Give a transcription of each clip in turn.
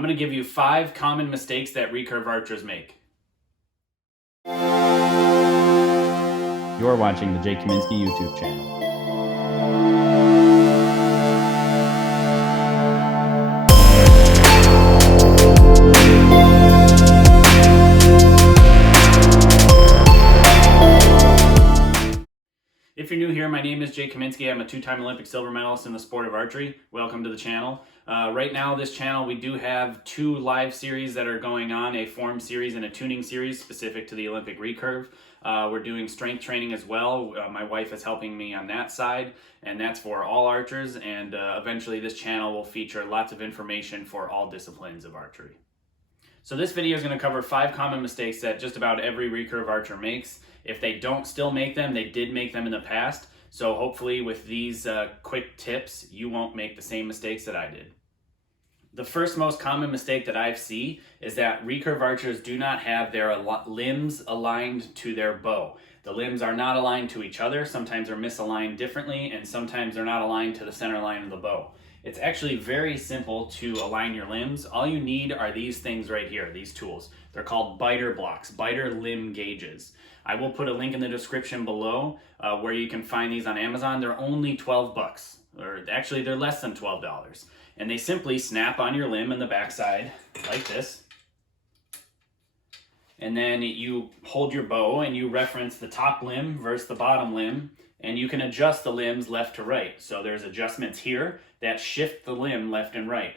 I'm going to give you 5 common mistakes that recurve archers make. You're watching the Jake Kaminsky YouTube channel. If you're new here, my name is Jake Kaminsky. I'm a 2-time Olympic silver medalist in the sport of archery. Welcome to the channel. Right now, this channel, we do have 2 live series that are going on, a form series and a tuning series specific to the Olympic recurve. We're doing strength training as well. My wife is helping me on that side, and that's for all archers. And eventually this channel will feature lots of information for all disciplines of archery. So this video is going to cover 5 common mistakes that just about every recurve archer makes. If they don't still make them, they did make them in the past. So hopefully with these quick tips, you won't make the same mistakes that I did. The first most common mistake that I see is that recurve archers do not have their limbs aligned to their bow. The limbs are not aligned to each other. Sometimes they're misaligned differently, and sometimes they're not aligned to the center line of the bow. It's actually very simple to align your limbs. All you need are these things right here, these tools. They're called biter blocks, biter limb gauges. I will put a link in the description below where you can find these on Amazon. They're only 12 bucks, or actually they're less than $12. And they simply snap on your limb in the backside like this. And then you hold your bow and you reference the top limb versus the bottom limb, and you can adjust the limbs left to right. So there's adjustments here that shift the limb left and right.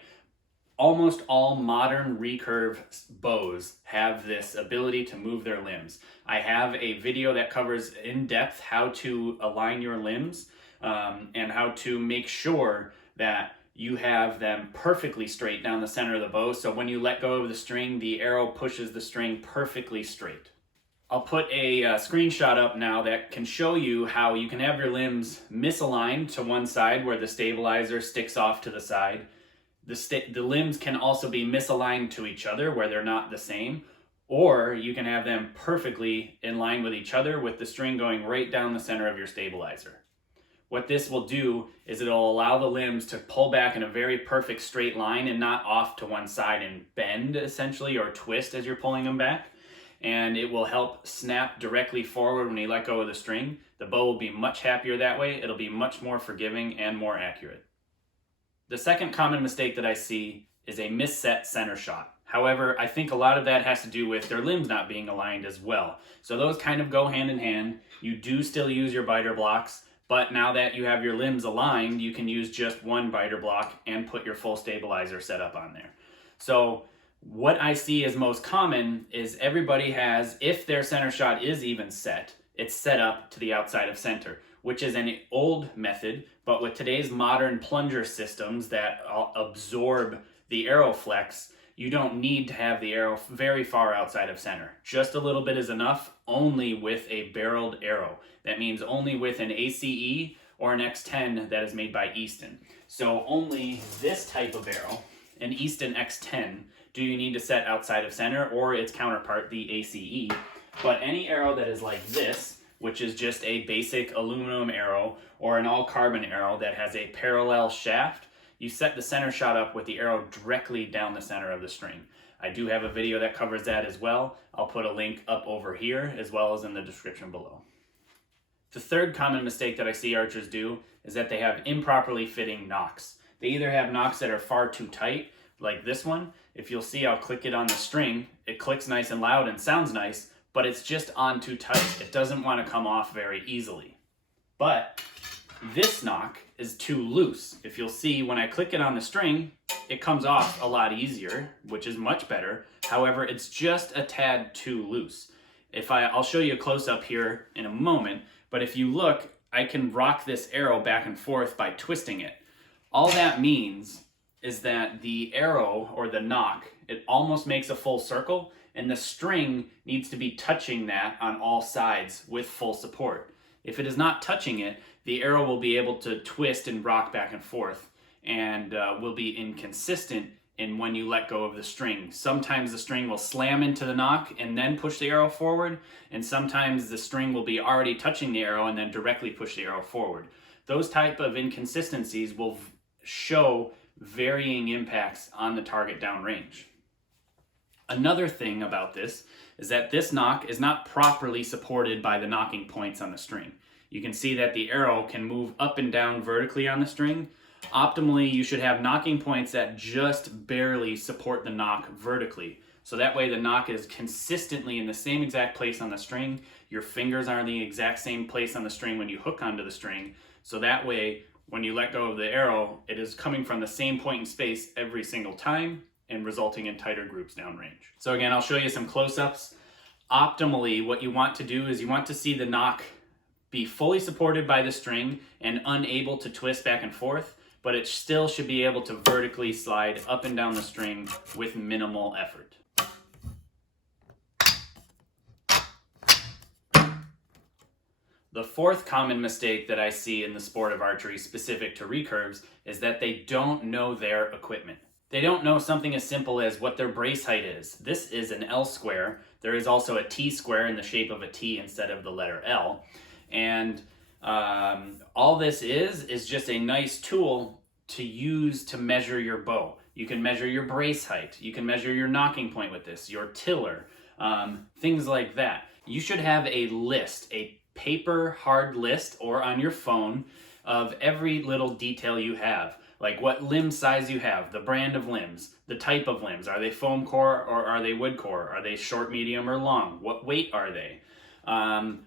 Almost all modern recurve bows have this ability to move their limbs. I have a video that covers in depth how to align your limbs and how to make sure that you have them perfectly straight down the center of the bow. So when you let go of the string, the arrow pushes the string perfectly straight. I'll put a screenshot up now that can show you how you can have your limbs misaligned to one side where the stabilizer sticks off to the side. The limbs can also be misaligned to each other where they're not the same, or you can have them perfectly in line with each other with the string going right down the center of your stabilizer. What this will do is it'll allow the limbs to pull back in a very perfect straight line and not off to one side and bend essentially or twist as you're pulling them back. And it will help snap directly forward when you let go of the string. The bow will be much happier that way. It'll be much more forgiving and more accurate. The second common mistake that I see is a misset center shot. However, I think a lot of that has to do with their limbs not being aligned as well. So those kind of go hand in hand. You do still use your biter blocks, but now that you have your limbs aligned, you can use just one biter block and put your full stabilizer setup on there. So what I see as most common is everybody has, if their center shot is even set, it's set up to the outside of center, which is an old method, but with today's modern plunger systems that absorb the arrow flex, you don't need to have the arrow very far outside of center. Just a little bit is enough, only with a barreled arrow. That means only with an ACE or an X10 that is made by Easton. So only this type of arrow, an Easton X10, do you need to set outside of center, or its counterpart, the ACE. But any arrow that is like this, which is just a basic aluminum arrow or an all carbon arrow that has a parallel shaft, you set the center shot up with the arrow directly down the center of the string. I do have a video that covers that as well. I'll put a link up over here as well as in the description below. The third common mistake that I see archers do is that they have improperly fitting nocks. They either have nocks that are far too tight, like this one. If you'll see, I'll click it on the string. It clicks nice and loud and sounds nice, but it's just on too tight. It doesn't want to come off very easily. But this knock is too loose. If you'll see, when I click it on the string, it comes off a lot easier, which is much better. However, it's just a tad too loose. I'll show you a close-up here in a moment, but if you look, I can rock this arrow back and forth by twisting it. All that means is that the arrow or the knock, it almost makes a full circle, and the string needs to be touching that on all sides with full support. If it is not touching it, the arrow will be able to twist and rock back and forth and will be inconsistent in when you let go of the string. Sometimes the string will slam into the knock and then push the arrow forward, and sometimes the string will be already touching the arrow and then directly push the arrow forward. Those type of inconsistencies will show varying impacts on the target downrange. Another thing about this is that this nock is not properly supported by the nocking points on the string. You can see that the arrow can move up and down vertically on the string. Optimally, you should have nocking points that just barely support the nock vertically. So that way the nock is consistently in the same exact place on the string. Your fingers are in the exact same place on the string when you hook onto the string. So that way, when you let go of the arrow, it is coming from the same point in space every single time and resulting in tighter groups downrange. So again, I'll show you some close-ups. Optimally, what you want to do is you want to see the nock be fully supported by the string and unable to twist back and forth, but it still should be able to vertically slide up and down the string with minimal effort. The fourth common mistake that I see in the sport of archery specific to recurves is that they don't know their equipment. They don't know something as simple as what their brace height is. This is an L square. There is also a T square in the shape of a T instead of the letter L. And all this is just a nice tool to use to measure your bow. You can measure your brace height. You can measure your nocking point with this, your tiller, things like that. You should have a list, a paper hard list or on your phone of every little detail you have. Like what limb size you have, the brand of limbs, the type of limbs. Are they foam core or are they wood core? Are they short, medium, or long? What weight are they?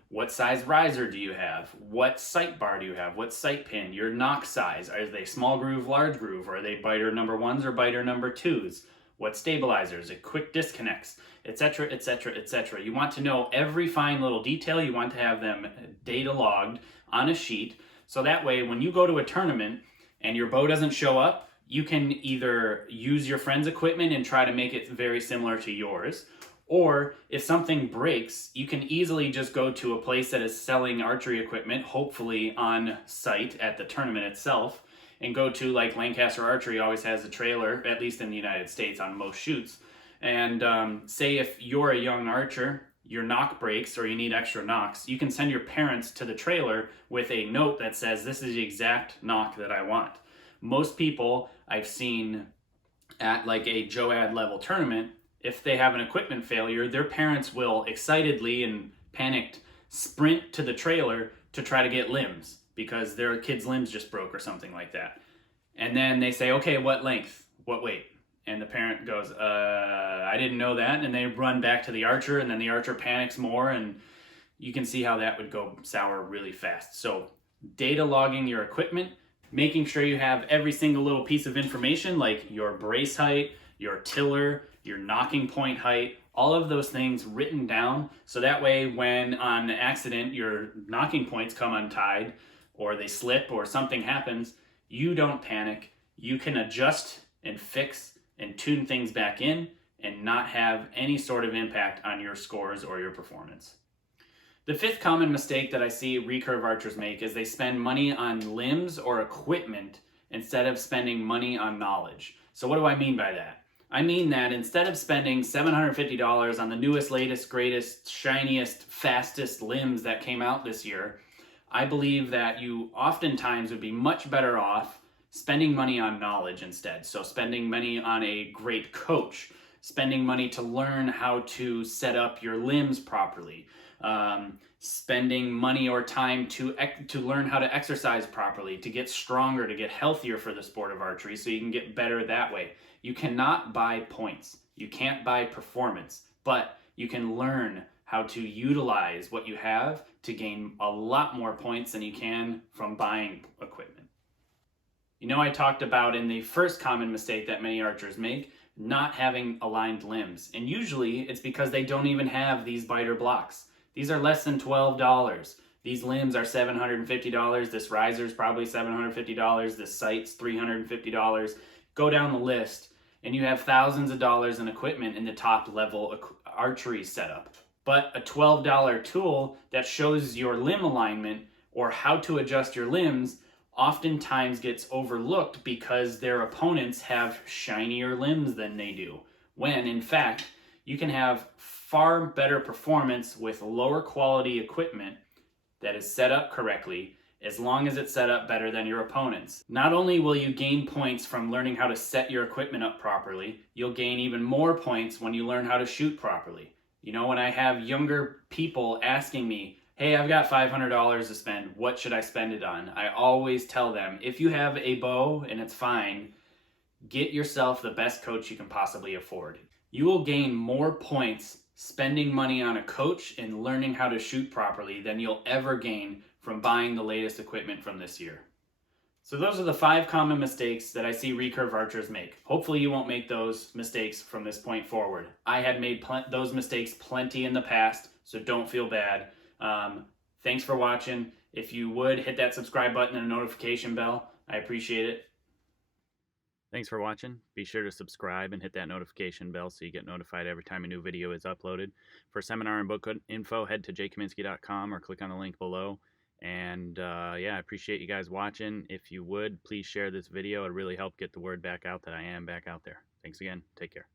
What size riser do you have? What sight bar do you have? What sight pin? Your nock size. Are they small groove, large groove? Are they biter number 1s or biter number 2s? What stabilizers? Quick disconnects, etc., etc., etc. You want to know every fine little detail. You want to have them data logged on a sheet. So that way when you go to a tournament and your bow doesn't show up, you can either use your friend's equipment and try to make it very similar to yours, or if something breaks, you can easily just go to a place that is selling archery equipment, hopefully on site at the tournament itself, and go to, like Lancaster Archery always has a trailer, at least in the United States on most shoots, and say if you're a young archer, your nock breaks or you need extra nocks, you can send your parents to the trailer with a note that says, this is the exact nock that I want. Most people I've seen at like a JOAD level tournament, if they have an equipment failure, their parents will excitedly and panicked sprint to the trailer to try to get limbs because their kid's limbs just broke or something like that. And then they say, okay, what length? What weight? And the parent goes, I didn't know that. And they run back to the archer, and then the archer panics more, and you can see how that would go sour really fast. So data logging your equipment, making sure you have every single little piece of information like your brace height, your tiller, your nocking point height, all of those things written down. So that way when on accident your nocking points come untied or they slip or something happens, you don't panic. You can adjust and fix and tune things back in and not have any sort of impact on your scores or your performance. The fifth common mistake that I see recurve archers make is they spend money on limbs or equipment instead of spending money on knowledge. So what do I mean by that? I mean that instead of spending $750 on the newest, latest, greatest, shiniest, fastest limbs that came out this year, I believe that you oftentimes would be much better off spending money on knowledge instead. So spending money on a great coach, spending money to learn how to set up your limbs properly, spending money or time to learn how to exercise properly, to get stronger, to get healthier for the sport of archery so you can get better that way. You cannot buy points. You can't buy performance, but you can learn how to utilize what you have to gain a lot more points than you can from buying equipment. You know, I talked about in the first common mistake that many archers make, not having aligned limbs. And usually it's because they don't even have these biter blocks. These are less than $12. These limbs are $750. This riser's probably $750. This sight's $350. Go down the list and you have thousands of dollars in equipment in the top level archery setup. But a $12 tool that shows your limb alignment or how to adjust your limbs oftentimes gets overlooked because their opponents have shinier limbs than they do, when in fact you can have far better performance with lower quality equipment that is set up correctly as long as it's set up better than your opponent's. Not only will you gain points from learning how to set your equipment up properly, you'll gain even more points when you learn how to shoot properly. You know, when I have younger people asking me, hey, I've got $500 to spend, what should I spend it on? I always tell them, if you have a bow and it's fine, get yourself the best coach you can possibly afford. You will gain more points spending money on a coach and learning how to shoot properly than you'll ever gain from buying the latest equipment from this year. So those are the 5 common mistakes that I see recurve archers make. Hopefully you won't make those mistakes from this point forward. I had made those mistakes plenty in the past, so don't feel bad. Thanks for watching. If you would, hit that subscribe button and a notification bell. I appreciate it. Thanks for watching. Be sure to subscribe and hit that notification bell so you get notified every time a new video is uploaded. For seminar and book info, head to jkaminski.com or click on the link below. And yeah, I appreciate you guys watching. If you would, please share this video. It really helped get the word back out that I am back out there. Thanks again. Take care.